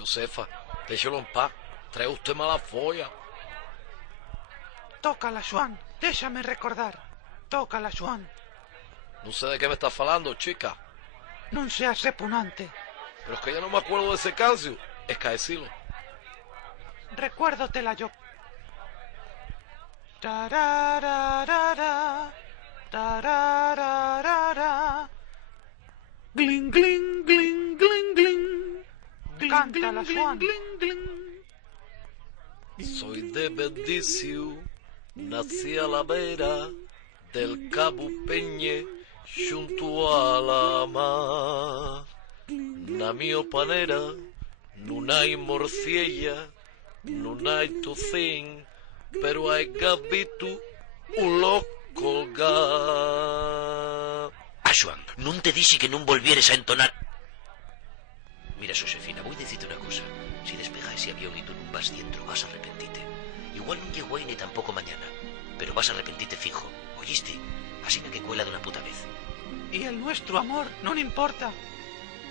Josefa, déjelo en paz. Trae usted mala folla. Tócala, Joan. Déjame recordar. Tócala, Joan. No sé de qué me estás falando, chica. Non seas repugnante. Pero es que ya no me acuerdo de ese cancio. Escaecilo. Recuérdotela yo. Tarararara, tarararara. Gling, gling, gling, gling, gling. Cántala, Joan. Soy de Bendicio, nací a la vera del Cabo Peñe, junto a la mar. Na mio panera, non hai morciella, non hai tocín, pero hai gabito un loco ga. Xoan, non te dixi que non volvieres a entonar. Mira, Josefina, voy a decirte una cosa. Si despega ese avión y tú non vas dentro, vas a arrepentirte. Igual non llego hoy ni tampoco mañana, pero vas a arrepentirte fijo, ¿oíste? Así que cuela de una puta vez. Y el nuestro amor, non importa.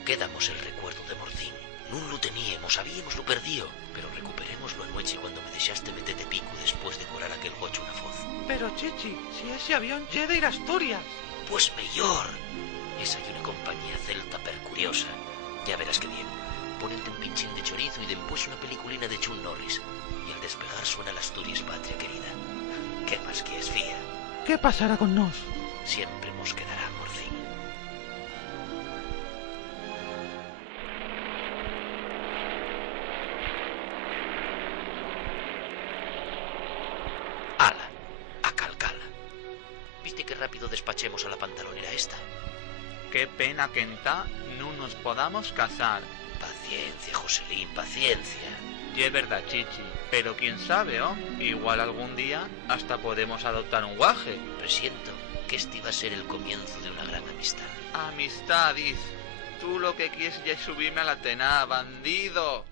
Quedamos el recuerdo de Morcín. Non lo teníamos, habíamos lo perdido, pero recuperémoslo anoche cuando me dejaste meterte pico después de curar aquel gocho una foz. Pero, Chichi, si ese avión lle de ir a Asturias. Pues mellor. Esa y una compañía celta percuriosa. Ya verás que bien. Ponente un pinchín de chorizo y después una peliculina de Chuck Norris. Y al despegar suena la Asturias patria querida. ¿Qué más quieres, fía? ¿Qué pasará con nos? Siempre nos quedará Morcín. Ala, a calcala. ¿Viste qué rápido despachemos a la pantalonera esta? Qué pena que en ta no nos podamos casar. Paciencia, Joselín, paciencia. Y es verdad, Chichi, pero quién sabe, ¿oh? Igual algún día hasta podemos adoptar un guaje. Presiento que este iba a ser el comienzo de una gran amistad. Amistad, diz. Tú lo que quieres ya es subirme a la tena, bandido.